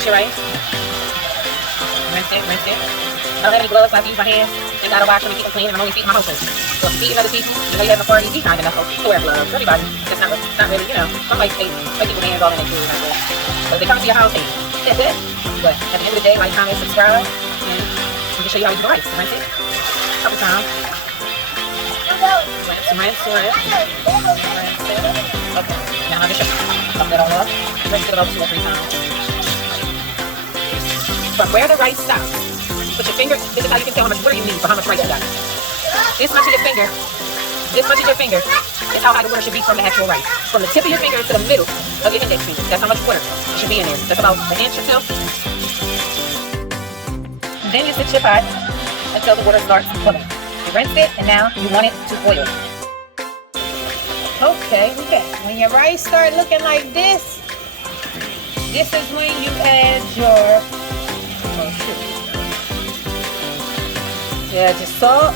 rinse your rice. Rinse it, rinse it. I don't have any gloves, so I have to use my hands. I gotta wash them and keep them clean, and I'm only feeding my household. So if you're feeding other people, you know you have a party, be kind enough to wear gloves. Everybody. That's not really, you know, some like people hands all in their food. But if they come to your house, hey, but at the end of the day, like, comment, subscribe, and I'm gonna show you how you do the rice. Rinse it a couple times. Rinse. Okay, now I'll just pop that all up. Rinse it about 2 or 3 times. From where the rice stops, put your finger, this is how you can tell how much water you need for how much rice you got. This much of your finger is how high the water should be from the actual rice. From the tip of your finger to the middle of your index finger, that's how much water should be in there. That's about an inch or so. Then you sit your pot until the water starts boiling. You rinse it, and now you want it to boil. Okay. When your rice start looking like this is when you add your add your salt.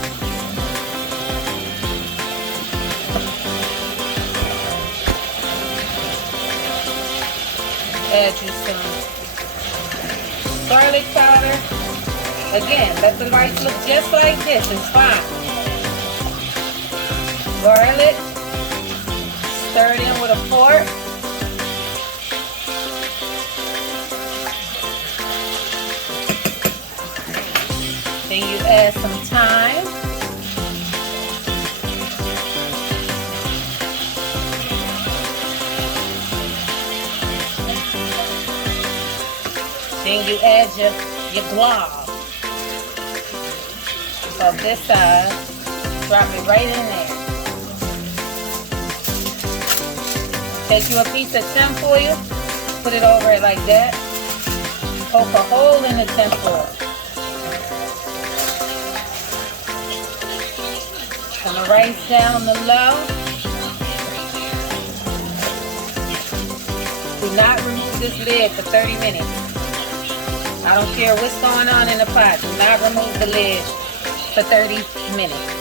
Add you some garlic powder. Again, let the rice look just like this. It's fine. Garlic. Stir it in with a fork. Then you add some thyme. Then you add your guava of this size. Drop it right in there. Take you a piece of tinfoil, put it over it like that. Poke a hole in the tinfoil. Turn the rice down the low. Do not remove this lid for 30 minutes. I don't care what's going on in the pot. Do not remove the lid for 30 minutes.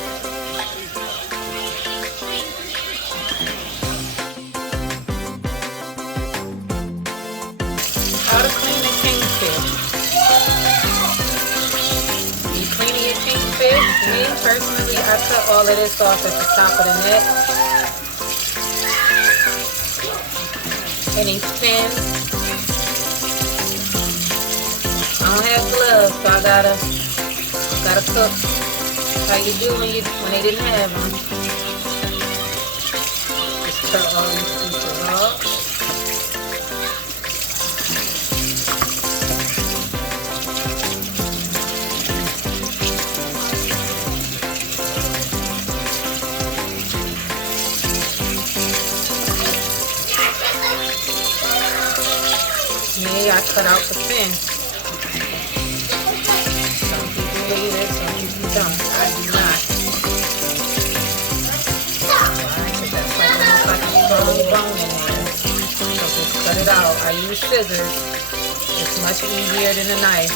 How to clean the kingfish. You cleaning your kingfish? Me, personally, I cut all of this off at the top of the neck. Any fins. I don't have gloves, so I gotta cook how you do when they didn't have them. Just cut all these pieces off. Me, I cut out the fin. Some people don't. I do not. Alright, because that's almost like a strong bone in there. So just cut it out. I use scissors. It's much easier than a knife.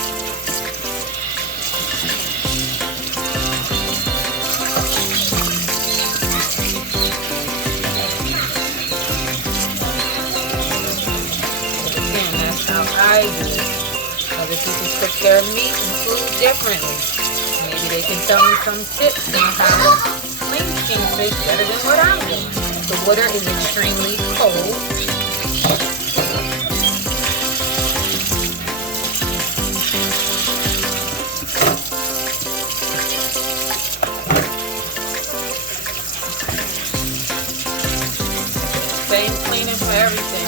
But again, that's how I do it. Other people cook their meat and food differently. Maybe they can tell me some tips on how to clean kingfish better than what I'm doing. The water is extremely cold. Same cleaning for everything.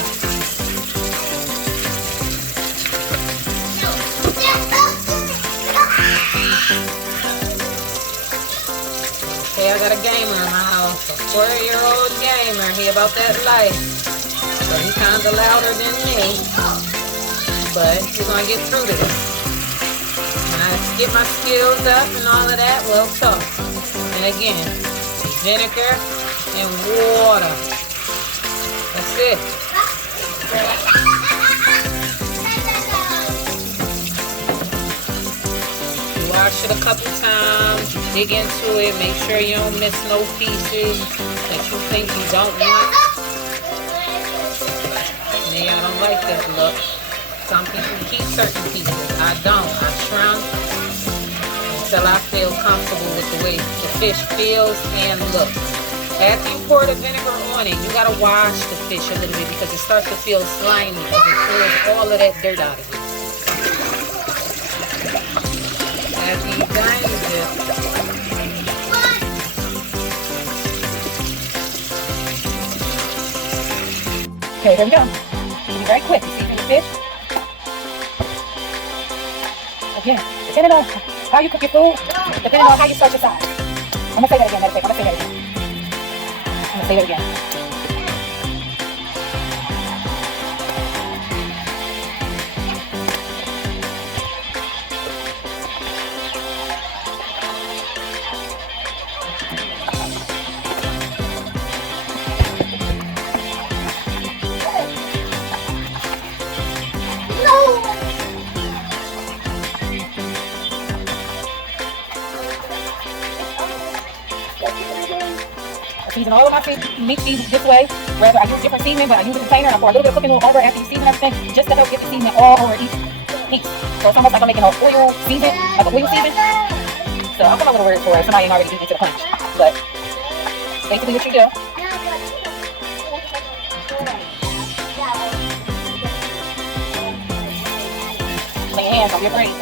Okay, I got a gamer in my house, a 4-year-old gamer. He about that life. So he's kind of louder than me, but we're going to get through this. When I get my skills up and all of that, we'll talk. And again, vinegar and water. That's it. Wash it a couple times, dig into it, make sure you don't miss no pieces that you think you don't want. Me, I don't like that look. Some people keep certain pieces. I don't. I shrimp until I feel comfortable with the way the fish feels and looks. After you pour the vinegar on it, you gotta wash the fish a little bit because it starts to feel slimy because it pulls all of that dirt out of it. After you've done, you just okay, here we go. Be very quick. You see the fish? Again, depending on how you cook your food, depending on how you start your size. I'm gonna say that again. I'm gonna say that again. Season all of my meat this way. Rather, I use different seasoning, but I use a container and I pour a little bit of cooking oil over after you season everything, just to help get the seasoning all over each piece. So it's almost like I'm making an oil season, like a oil season. So I'll come up with a word for it. Somebody ain't already beat me to the punch. But basically what you do. Lay your hands on your brain.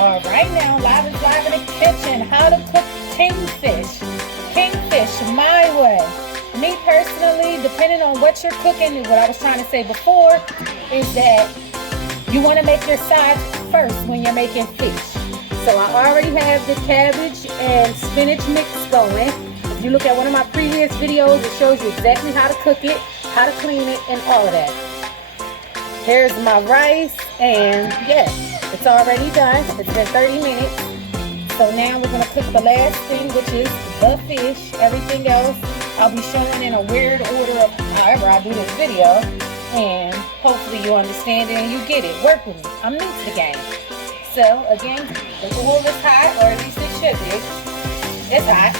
Alright now, live is live in the kitchen. How to cook kingfish. Kingfish, my way. Me personally, depending on what you're cooking, what I was trying to say before, is that you want to make your sides first when you're making fish. So I already have the cabbage and spinach mix going. If you look at one of my previous videos, it shows you exactly how to cook it, how to clean it, and all of that. Here's my rice, and yes, it's already done. It's been 30 minutes. So now we're going to cook the last thing, which is the fish. Everything else I'll be showing in a weird order of however I do this video. And hopefully you understand it and you get it. Work with me. I'm new to the game. So again, the oil is hot, or at least it should be. It's hot.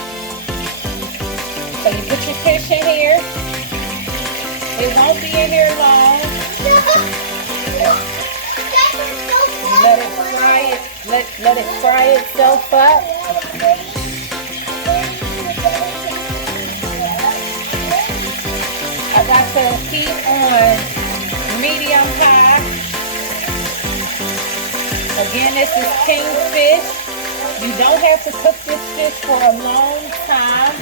So you put your fish in here. It won't be in here long. Let it fry it. Let it fry itself up. I got the heat on medium high. Again, this is kingfish. You don't have to cook this fish for a long time,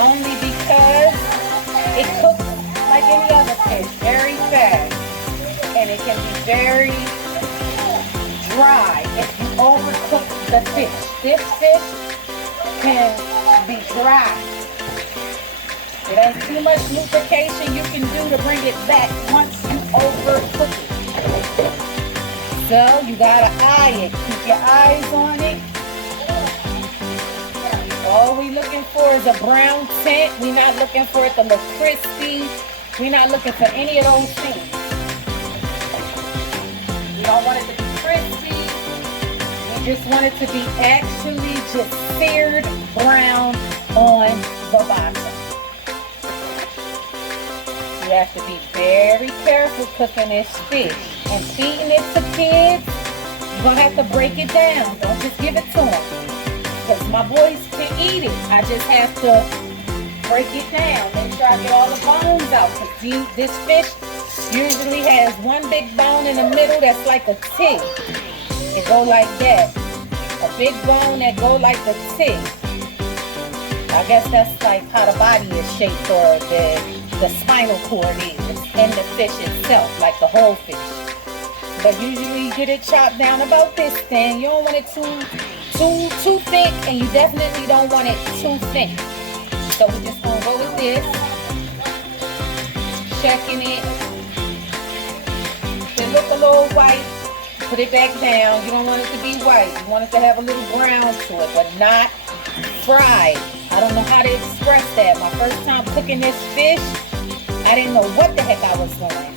only because it cooks like any other fish, very fast, and it can be very dry if you overcook the fish. This fish can be dry. It ain't too much lubrication you can do to bring it back once you overcook it. So you gotta eye it. Keep your eyes on it. All we looking for is a brown tint. We're not looking for it to look crispy. We're not looking for any of those things. We don't want it to be crispy. We just want it to be actually just seared brown on the bottom. You have to be very careful cooking this fish and feeding it to kids. You're going to have to break it down. Don't just give it to them. Because my boys can eat it. I just have to break it down. Make sure I get all the bones out. Because this fish usually has one big bone in the middle that's like a T. It go like that. A big bone that go like a T. I guess that's like how the body is shaped, or the spinal cord is in the fish itself, like the whole fish. But usually you get it chopped down about this thin. You don't want it too thick, and you definitely don't want it too thin. So we're just gonna go with this. Checking it. If it look a little white, put it back down. You don't want it to be white. You want it to have a little brown to it, but not fried. I don't know how to express that. My first time cooking this fish, I didn't know what the heck I was doing.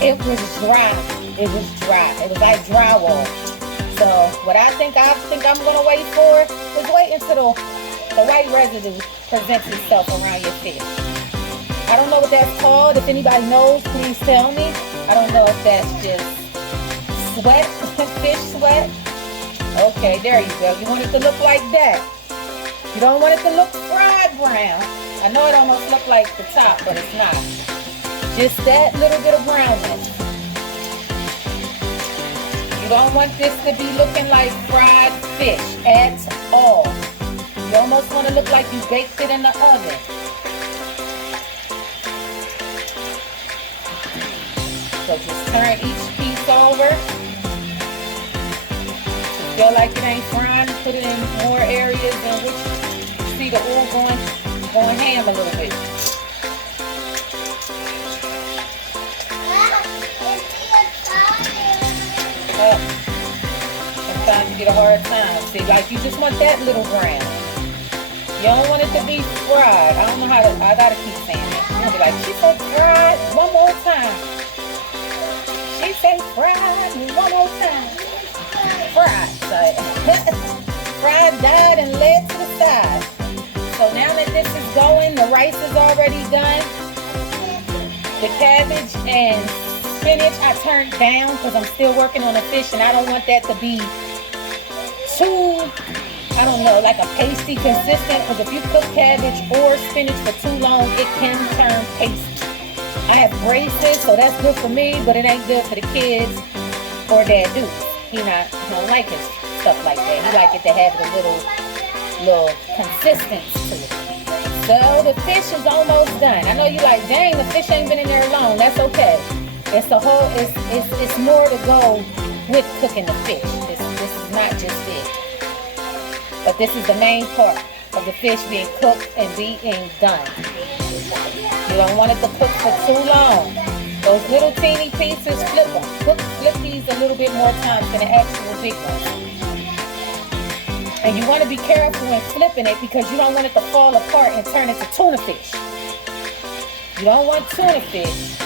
It was dry. It was dry. It was like drywall. So what I think I'm gonna wait for is wait until the white residue presents itself around your fish. I don't know what that's called. If anybody knows, please tell me. I don't know if that's just sweat, fish sweat. Okay, there you go. You want it to look like that. You don't want it to look fried brown. I know it almost looks like the top, but it's not. Just that little bit of brownness. You don't want this to be looking like fried fish at all. You almost want to look like you baked it in the oven. So just turn each piece over. Feel like it ain't frying, put it in more areas in which you see the oil going ham a little bit. Sometimes you get a hard time. See, like you just want that little brown. You don't want it to be fried. I don't know how to, I gotta keep saying it. You're gonna be like, she said fried one more time. She said fried one more time. Fried, fried, dyed, and laid to the side. So now that this is going, the rice is already done. The cabbage and spinach I turned down because I'm still working on the fish and I don't want that to be too, I don't know, like a pasty consistent, because if you cook cabbage or spinach for too long, it can turn pasty. I have braces, so that's good for me, but it ain't good for the kids or Dad Duke. He don't like his stuff like that. He like it to have it a little consistency to it. So the fish is almost done. I know you like, dang, the fish ain't been in there long. That's okay. It's the whole. It's more to go with cooking the fish. This is not just it. But this is the main part of the fish being cooked and being done. You don't want it to cook for too long. Those little teeny pieces, flip them. Flip these a little bit more times than the actual big ones. And you want to be careful when flipping it because you don't want it to fall apart and turn into tuna fish. You don't want tuna fish.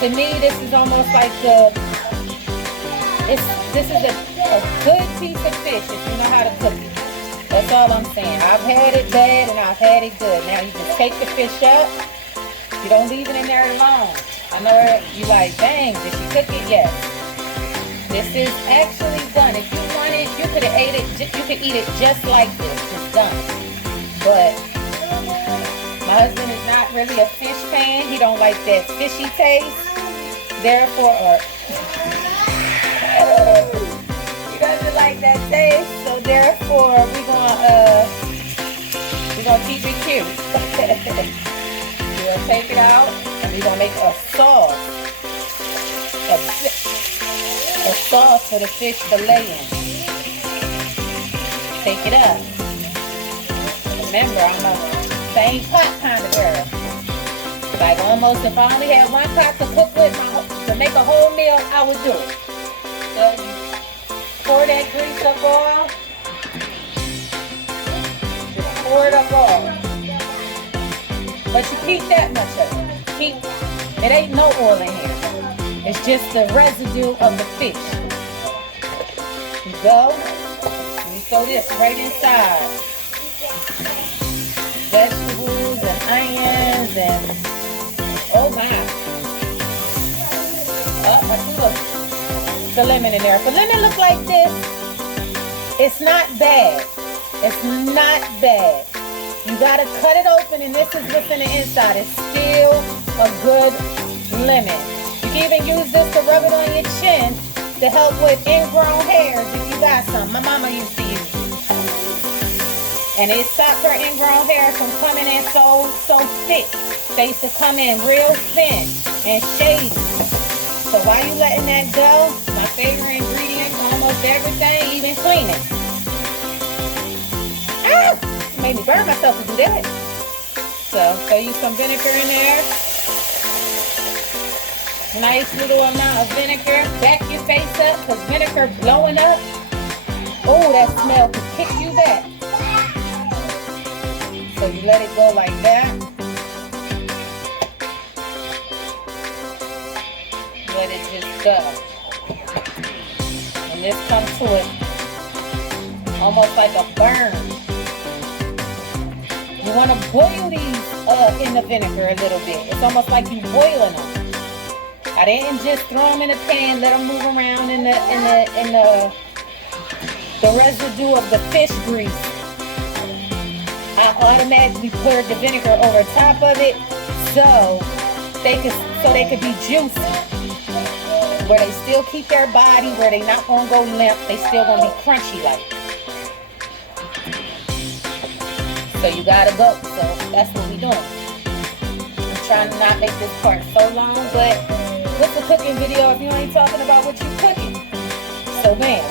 To me, this is almost like this is a good piece of fish if you know how to cook it. That's all I'm saying. I've had it bad and I've had it good. Now you just take the fish up. You don't leave it in there long. I know you like, dang, did she cook it? Yes. This is actually done. If you wanted, you could have ate it. You could eat it just like this. It's done. But my husband is not really a fish fan. He don't like that fishy taste. Therefore, he doesn't like that taste. So therefore, we're gonna keep it cute. We'll take it out and we're gonna make a sauce. A sauce for the fish filleting. Take it up. Remember, I'm a same pot kind of girl. Like almost if I only had one pot to cook with, to make a whole meal, I would do it. So you pour that grease up oil. Just pour it up oil. But you keep that much of it. It ain't no oil in here. It's just the residue of the fish. You go. You throw this right inside. Vegetables and onions and oh my. I threw the lemon in there. If the lemon look like this, it's not bad. It's not bad. You gotta cut it open and this is what's in the inside. It's still a good lemon. You can even use this to rub it on your chin to help with ingrown hairs if you got some. My mama used to use it. And it stopped her ingrown hair from coming in so thick. They used to come in real thin and shady. So while you letting that go, my favorite ingredient for almost everything, even cleaning. Ah! Made me burn myself to do that. So use some vinegar in there. Nice little amount of vinegar. Back your face up because vinegar blowing up. Oh, that smell could kick you back. So you let it go like that. Let it just go. And this comes to it almost like a burn. You want to boil these in the vinegar a little bit. It's almost like you boiling them. I didn't just throw them in a pan, let them move around in the residue of the fish grease. I automatically poured the vinegar over top of it so they could be juicy. Where they still keep their body, where they not gonna go limp, they still gonna be crunchy like. So you gotta go. So that's what we doing. I'm trying to not make this part so long, but what's a cooking video if you ain't talking about what you cooking? So bam,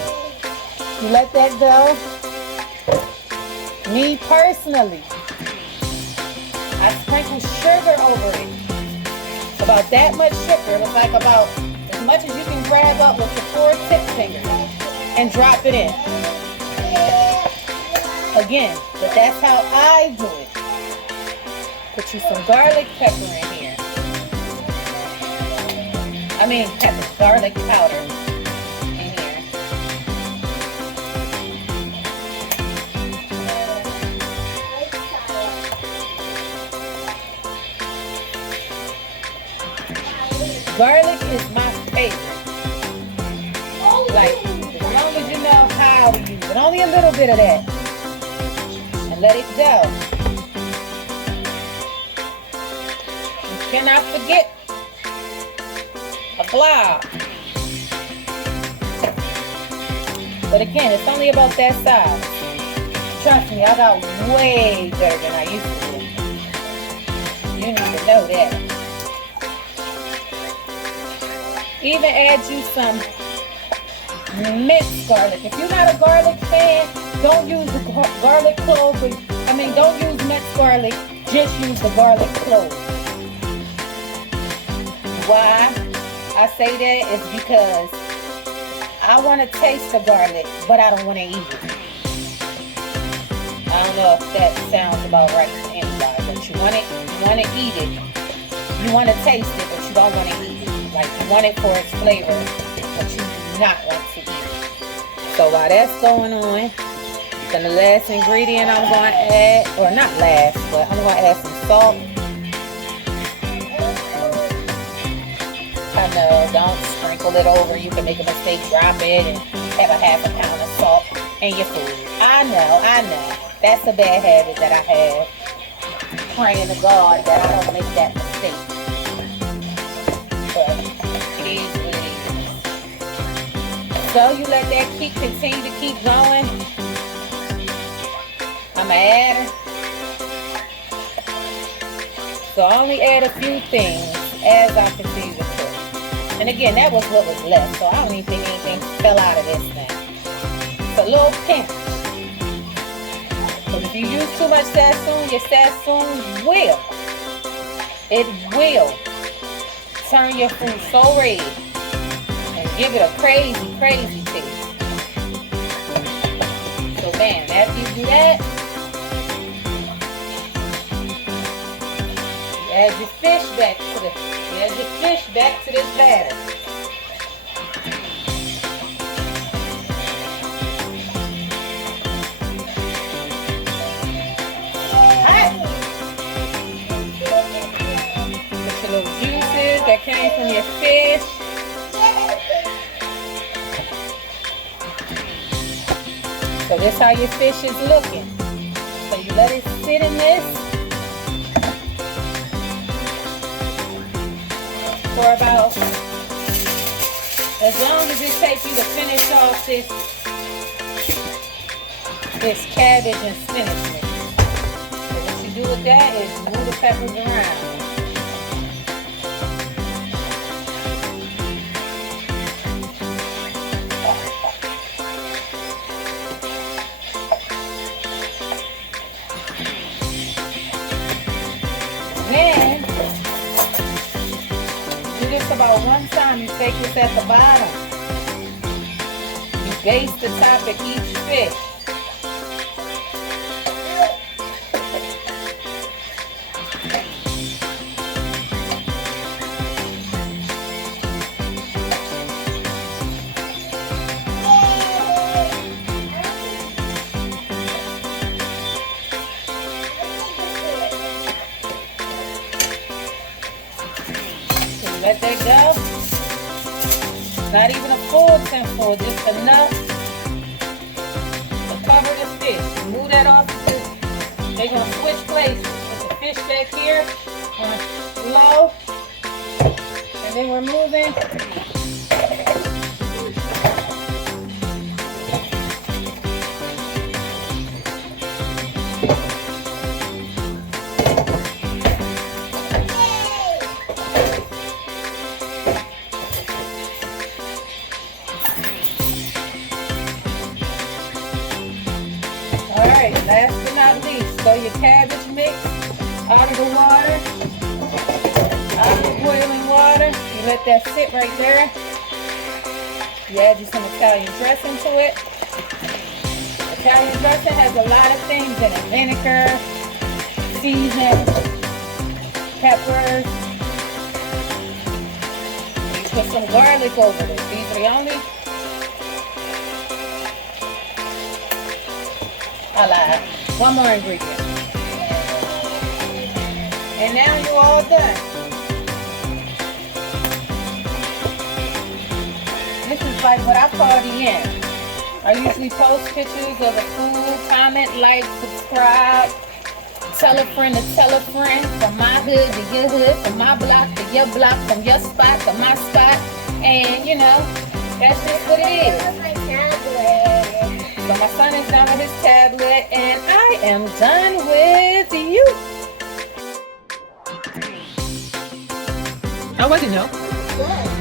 you let that go. Me personally, I sprinkle sugar over it. About that much sugar. It's like about as much as you can grab up with your 4 tip fingers and drop it in. Again, but that's how I do it. Put you some garlic pepper in here. I mean pepper, garlic powder in here. Garlic is my favorite. Like, as long as you know how to use it. Only a little bit of that. And let it go. You cannot forget a blob. But again, it's only about that size. Trust me, I got way better than I used to do. You need to know that. Even add you some minced garlic. If you're not a garlic fan, don't use the garlic cloves. Don't use minced garlic. Just use the garlic cloves. Why I say that is because I want to taste the garlic, but I don't want to eat it. I don't know if that sounds about right to anybody, but you want to eat it. You want to taste it, but you don't want to eat it. Like, you want it for its flavor, but you do not want to eat it. So while that's going on, then the last ingredient I'm going to add, or not last, but I'm going to add some salt. I know, don't sprinkle it over. You can make a mistake, drop it, and have a half a pound of salt in your food. I know. That's a bad habit that I have. Praying to God that I don't make that mistake. So you let that continue to keep going. I'm going to add her. So I only add a few things as I continue to cook. And again, that was what was left. So I don't even think anything fell out of this thing. It's a little pinch. Because if you use too much sassoon, your sassoon will turn your food so red. Give it a crazy, crazy taste. So bam, after you do that, you add your fish back to this batter. Alright. Put your little juices that came from your fish. So this is how your fish is looking. So you let it sit in this for about as long as it takes you to finish off this cabbage and spinach mix. So what you do with that is move the peppers around. Then, do this about one time. You take this at the bottom. You baste the top of each fish. Let that go. Not even a full spoonful, just enough to cover the fish. Move that off. They're going to switch places. With the fish back here on low. And then we're moving. Alright, last but not least, throw your cabbage mix out of the water, out of the boiling water. You let that sit right there. You add you some Italian dressing to it. Italian dressing has a lot of things in it. Vinegar, season, peppers. You put some garlic over it. These are the only... I lied. One more ingredient. And now you're all done. This is like what I call the end. I usually post pictures of the food, comment, like, subscribe, tell a friend to tell a friend, from my hood to your hood, from my block to your block, from your spot to my spot. And you know, that's just what it is. So my son is done with his tablet, and I am done with you. How was it, Joe? Good.